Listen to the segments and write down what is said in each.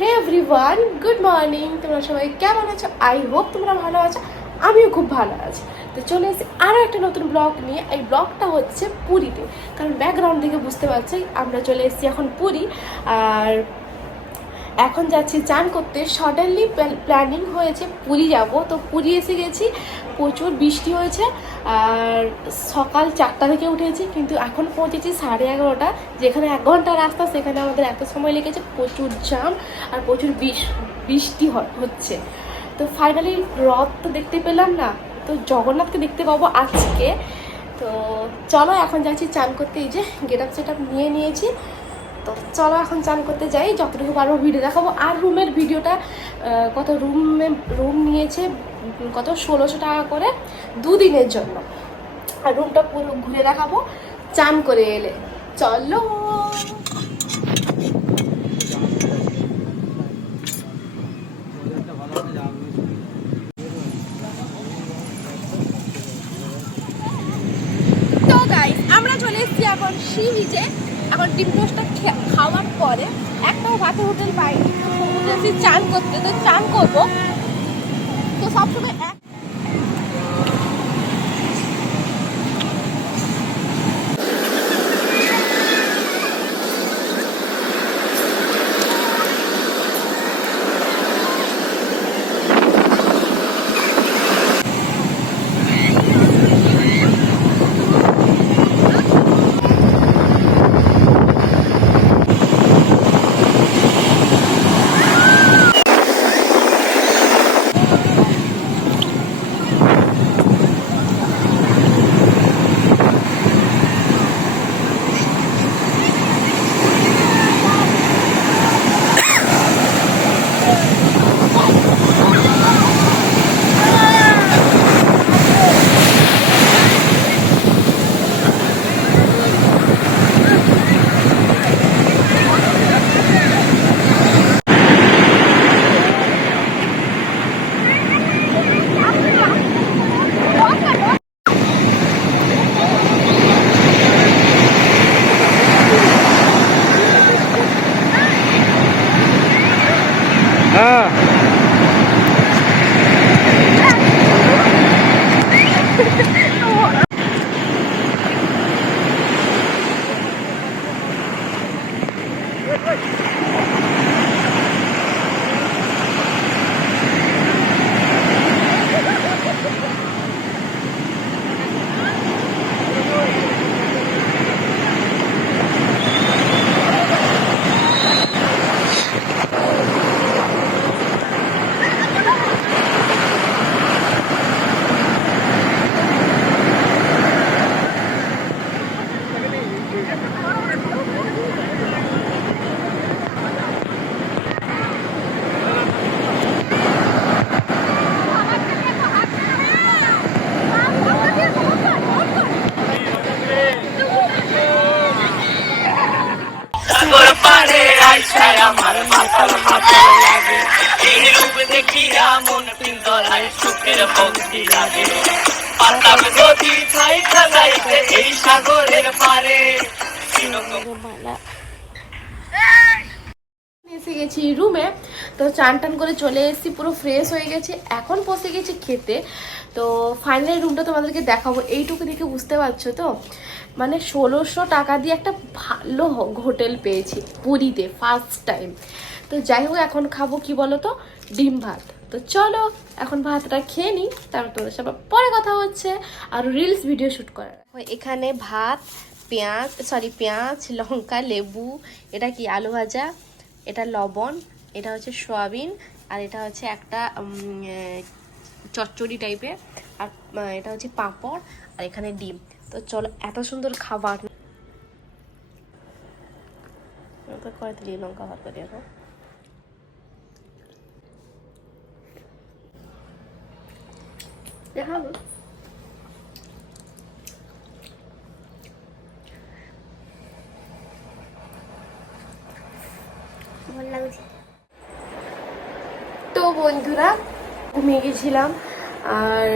হে everyone, good morning. তোমরা সবাই কেমন আছো? আই হোপ তোমরা ভালো আছো। আমিও খুব ভালো আছি। তো চলে এসেছি আরও একটা নতুন ব্লগ নিয়ে। এই ব্লগটা হচ্ছে পুরীতে, কারণ ব্যাকগ্রাউন্ড থেকে বুঝতে পারছি আমরা চলে এসেছি এখন পুরী। আর এখন যাচ্ছি চান করতে। সডেনলি প্ল্যানিং হয়েছে পুরী যাব, তো পুরী এসে গেছি। প্রচুর বৃষ্টি হয়েছে আর সকাল 4টা থেকে উঠেছি, কিন্তু এখন পৌঁছেছি 11:30। যেখানে 1 ঘন্টা রাস্তা, সেখানে আমাদের এত সময় লেগেছে। প্রচুর জ্যাম আর প্রচুর বৃষ্টি হচ্ছে। তো ফাইনালি রথ তো দেখতে পেলাম না, তো জগন্নাথকে দেখতে পাবো আজকে। তো চলো এখন যাচ্ছি চান করতে। এই যে গেট আপ সেট আপ নিয়ে নিয়েছি, তো চলো এখন চান করতে যাই। যতটুকু পারবো ভিডিও দেখাবো। আর রুমের ভিডিওটা কত রুম নিয়েছে কত 1600 টাকা করে 2 দিনের জন্য। আর রুমটা পুরো ঘুরে দেখাবো চান করে এলে। চলো। তো গাইস, আমরা চলে এসেছি এখন সি বিচে। এখন ডিম টোস্টটা খাওয়ার পরে একটাও ভাতের হোটেল পাইনি, তো সমুদ্রে এসে চান করতে। তো চান করবো, তো সবসময় আমার মাতাল মাতাল লাগে, এই রূপ দেখিয়া মন পিঞ্জরায় সুখের ভক্তি লাগে। পাতাম যদি ছাই খালাইতে এই সাগরের পারে। এসে গেছি রুমে, তো চান টান করে চলে এসেছি, পুরো ফ্রেশ হয়ে গেছি। এখন বসে গেছি খেতে। তো ফাইনালি রুমটা তোমাদেরকে দেখাবো। এইটুকু দেখে বুঝতে পারছো তো, মানে 1600 টাকা দিয়ে একটা ভালো হোটেল পেয়েছি পুরীতে ফার্স্ট টাইম। তো যাই হোক, এখন খাবো কি বলো তো, ডিম ভাত। তো চলো এখন ভাতটা খেয়ে নিই, তারপর তোমাদের সাথে পরে কথা হচ্ছে। আর রিলস ভিডিও শ্যুট করার এখানে ভাত, পেঁয়াজ লঙ্কা লেবু, এটা কি আলু ভাজা, এটা লবণ, এটা হচ্ছে সয়াবিন, আর এটা হচ্ছে একটা চচ্চড়ি টাইপের, আর এটা হচ্ছে পাঁপড়, আর এখানে ডিম। তো চলো, এত সুন্দর খাবার করে দিলি লঙ্কা ভাত করে এখন দেখাবো। ভালো লাগছে। তো বন্ধুরা, ঘুমিয়ে গেছিলাম। আর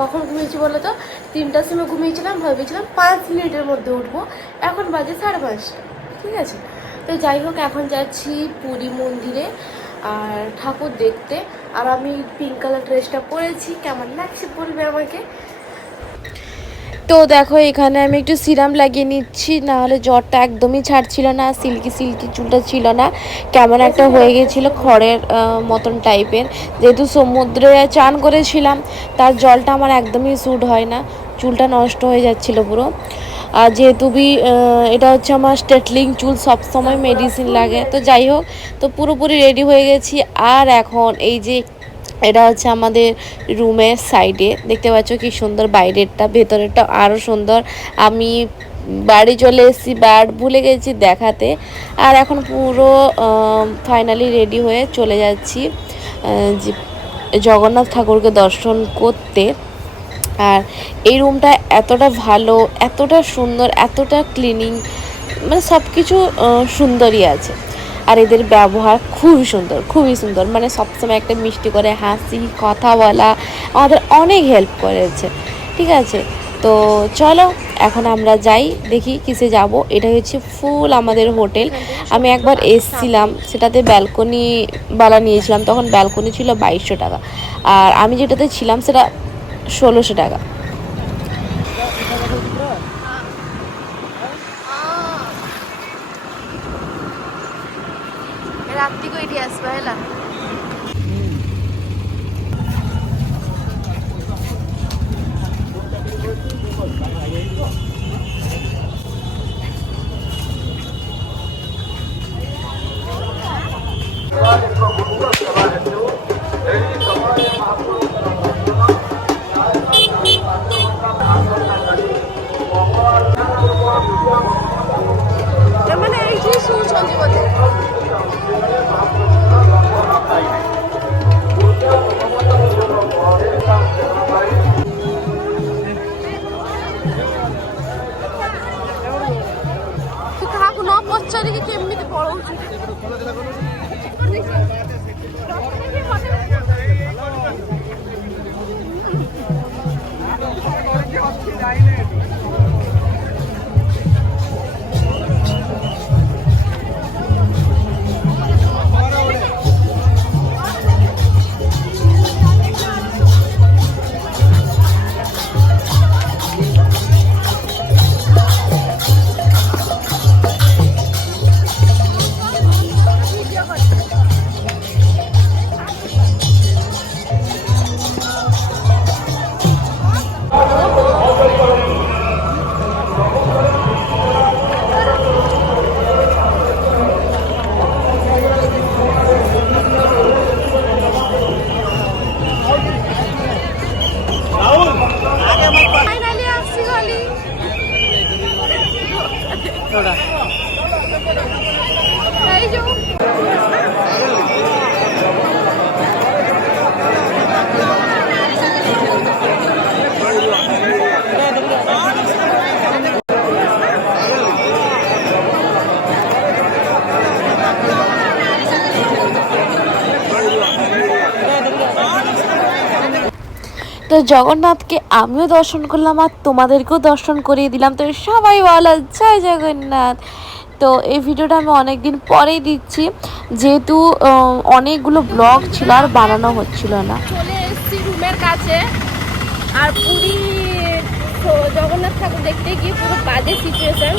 কখন ঘুমিয়েছি বলো তো, 3টার সময় ঘুমিয়েছিলাম। ভেবেছিলাম 5 মিনিটের মধ্যে উঠবো, এখন বাজে 5:30। ঠিক আছে, তো যাই হোক, এখন যাচ্ছি পুরী মন্দিরে আর ঠাকুর দেখতে। আর আমি পিঙ্ক কালার ড্রেসটা পরেছি, কেমন লাগছে বলবে আমাকে। তো দেখো এখানে আমি একটু সিরাম লাগিয়ে নিচ্ছি, নাহলে জ্বরটা একদমই ছাড়ছিল না, সিল্কি সিল্কি চুলটা ছিল না, কেমন একটা হয়ে গেছিলো খড়ের মতন টাইপের। যেহেতু সমুদ্রে চান করেছিলাম তার জলটা আমার একদমই স্যুট হয় না, চুলটা নষ্ট হয়ে যাচ্ছিলো পুরো। আর যেহেতু এটা হচ্ছে আমার স্ট্রেটলিং চুল, সবসময় মেডিসিন লাগে। তো যাই হোক, তো পুরোপুরি রেডি হয়ে গেছি। আর এখন এই যে এটা হচ্ছে আমাদের রুমের সাইডে, দেখতে পাচ্ছ কি সুন্দর, বাইরেরটা ভেতরেরটা আরও সুন্দর। আমি বাড়ি চলে এসেছি, বাট ভুলে গেছি দেখাতে। আর এখন পুরো ফাইনালি রেডি হয়ে চলে যাচ্ছি জগন্নাথ ঠাকুরকে দর্শন করতে। আর এই রুমটা এতটা ভালো, এতটা সুন্দর, এতটা ক্লিনিং, মানে সব কিছু সুন্দরই আছে। আর এদের ব্যবহার খুবই সুন্দর, খুবই সুন্দর, মানে সবসময় একটা মিষ্টি করে হাসি, কথা বলা, আমাদের অনেক হেল্প করেছে। ঠিক আছে, তো চলো এখন আমরা যাই, দেখি কিসে যাব। এটা হচ্ছে ফুল আমাদের হোটেল। আমি একবার এসছিলাম, সেটাতে ব্যালকনি বালা নিয়েছিলাম, তখন ব্যালকনি ছিল 2200 টাকা, আর আমি যেটাতে ছিলাম সেটা 1600 টাকা। রাত্রিকে এটি আসবা হেলা। মানে এই যে শুনছি বলতে কাহাକୁ ନ ପଚାରିକି କେମିତି ପଳଉଛି। তো জগন্নাথকে আমিও দর্শন করলাম আর তোমাদেরকেও দর্শন করিয়ে দিলাম। তো সবাই বলো জয় জগন্নাথ। তো এই ভিডিওটা আমি অনেক দিন পরেই দিচ্ছি, যেহেতু অনেকগুলো ব্লগ ছিল আর বানানো হচ্ছিল না। চলে এসেছি রুমের কাছে, আর পুরী জগন্নাথ ঠাকুর দেখতে গিয়ে পুরো বাজে সিচুয়েশন।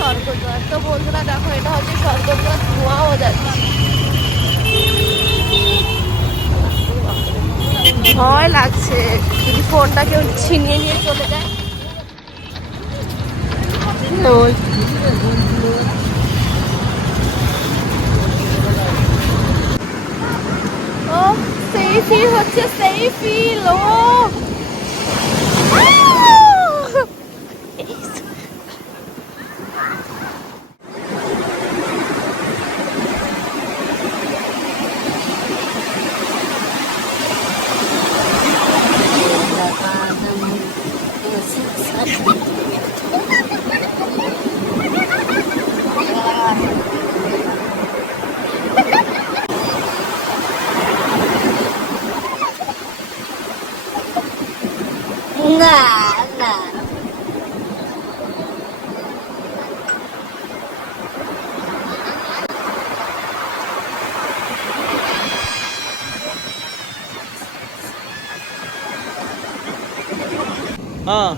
স্বর্গদ্বার। তো বন্ধুরা দেখো, এটা হচ্ছে স্বর্গদ্বার, ধোঁয়াও যাচ্ছে, ভয় লাগছে যদি ফোনটা কেউ ছিনিয়ে নিয়ে চলে যায়। লol ও সেই ফিল হচ্ছে সেই ফিল ও না না हाँ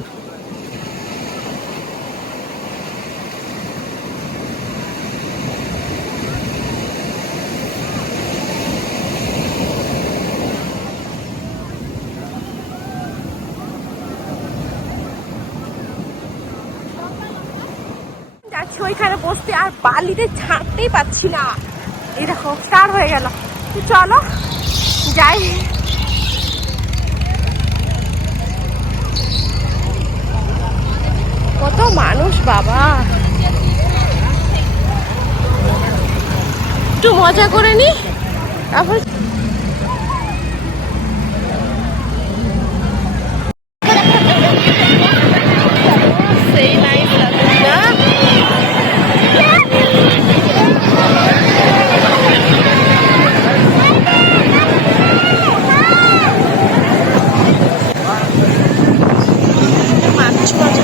যাচ্ছি ওইখানে বসতে আর বালিতে ছাড়তেই পাচ্ছি না। এই দেখো স্টার্ট হয়ে গেল, চলো যাই। কত মানুষ বাবা, একটু মজা করে নি তারপর সেই নাইস লাগছে না। মানুষ কত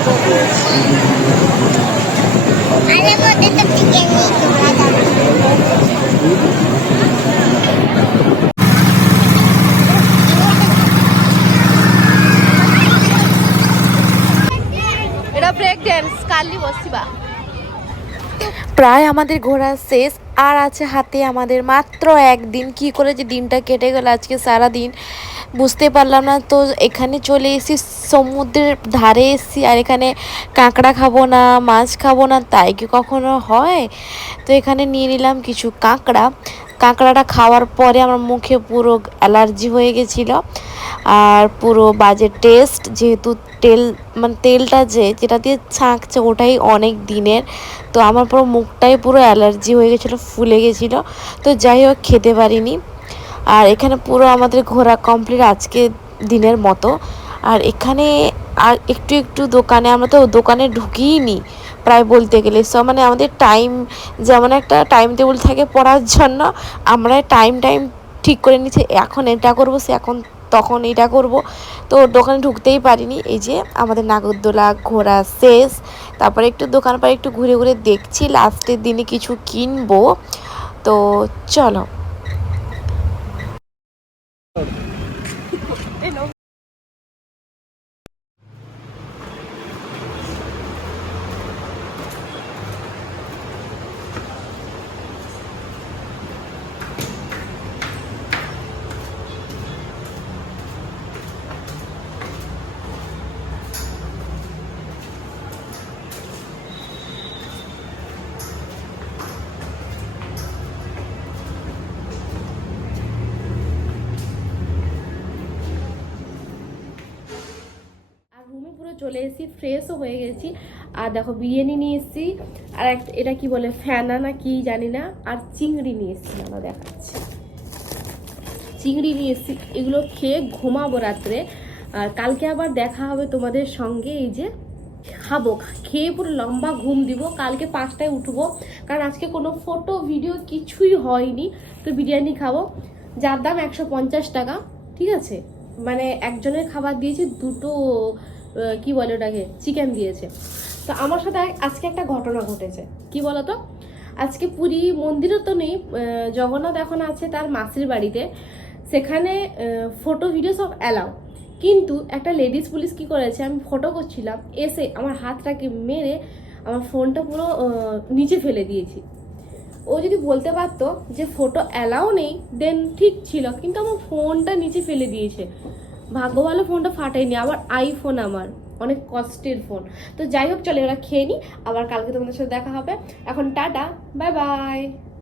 আরে মধ্যে তো চিকেন নেই তোমরা জানো এটা ব্রেক ড্যান্স কালি বসিবা। প্রায় আমাদের ঘোরা শেষ, আর আছে হাতে আমাদের মাত্র একদিন। কি করে যে দিনটা কেটে গেল আজকে সারা দিন বুঝতে পারলাম না। তো এখানে চলে এসেছি, সমুদ্রের ধারে এসেছি, আর এখানে কাঁকড়া খাবো না, মাছ খাবো না, তাই কি কখনো হয়? তো এখানে নিয়ে নিলাম কিছু কাঁকড়া। কাঁকড়াটা খাওয়ার পরে আমার মুখে পুরো অ্যালার্জি হয়ে গেছিলো, আর পুরো বাজে টেস্ট, যেহেতু তেলটা যেটা দিয়ে ছাঁকছে ওটাই অনেক দিনের। তো আমার পুরো মুখটাই পুরো অ্যালার্জি হয়ে গেছিলো, ফুলে গেছিলো। তো যাই হোক খেতে পারিনি। আর এখানে পুরো আমাদের ঘোরা কমপ্লিট আজকে দিনের মতো। আর এখানে আর একটু একটু দোকানে, আমরা তো দোকানে ঢুকিই নি প্রায় বলতে গেলে। সব মানে আমাদের টাইম, যেমন একটা টাইম টেবিল থাকে পড়ার জন্য, আমরা টাইম ঠিক করে নিচ্ছি, এখন এটা করবো, সে এখন তখন এটা করব। তো দোকানে ঢুকতেই পারিনি। এই যে আমাদের নাগরদোলা ঘোরা শেষ, তারপরে একটু দোকান পাড়ে একটু ঘুরে ঘুরে দেখছি, লাস্টের দিনে কিছু কিনবো। তো চলো। রুমে পুরো চলে এসেছি, ফ্রেশও হয়ে গেছি। আর দেখো বিরিয়ানি নিয়ে এসেছি, আর একটা এটা কি বলে ফ্যানা না কি জানি না, আর চিংড়ি নিয়ে এসেছি। আমরা দেখাচ্ছি, চিংড়ি নিয়ে এসেছি। এগুলো খেয়ে ঘুমাবো রাত্রে, আর কালকে আবার দেখা হবে তোমাদের সঙ্গে। এই যে খাবো, খেয়ে পুরো লম্বা ঘুম দিব। কালকে 5টায় উঠবো, কারণ আজকে কোনো ফটো ভিডিও কিছুই হয়নি। তো বিরিয়ানি খাবো, যার দাম 150 টাকা, ঠিক আছে। মানে একজনের খাবার দিয়েছে, দুটো কি বলে ওটাকে চিকেন দিয়েছে। তো আমার সাথে আজকে একটা ঘটনা ঘটেছে, কি বলতো, আজকে পুরী মন্দিরও তো নেই, জগন্নাথ এখন আছে তার মাসির বাড়িতে, সেখানে ফটো ভিডিও সব অ্যালাউ। কিন্তু একটা লেডিস পুলিশ কি করেছে, আমি ফটো করছিলাম, এসে আমার হাতটাকে মেরে আমার ফোনটা পুরো নিচে ফেলে দিয়েছি। ও যদি বলতে পারতো যে ফটো অ্যালাউ নেই দেন ঠিক ছিল, কিন্তু আমার ফোনটা নিচে ফেলে দিয়েছে। ভাগ্য ভালো ফোনটা ফাটেনি, আবার আইফোন আমার, অনেক কষ্টের ফোন। তো যাই হোক, চলে ওরা খেয়ে নিই, আবার কালকে তোমাদের সাথে দেখা হবে। এখন টাটা, বাই বাই।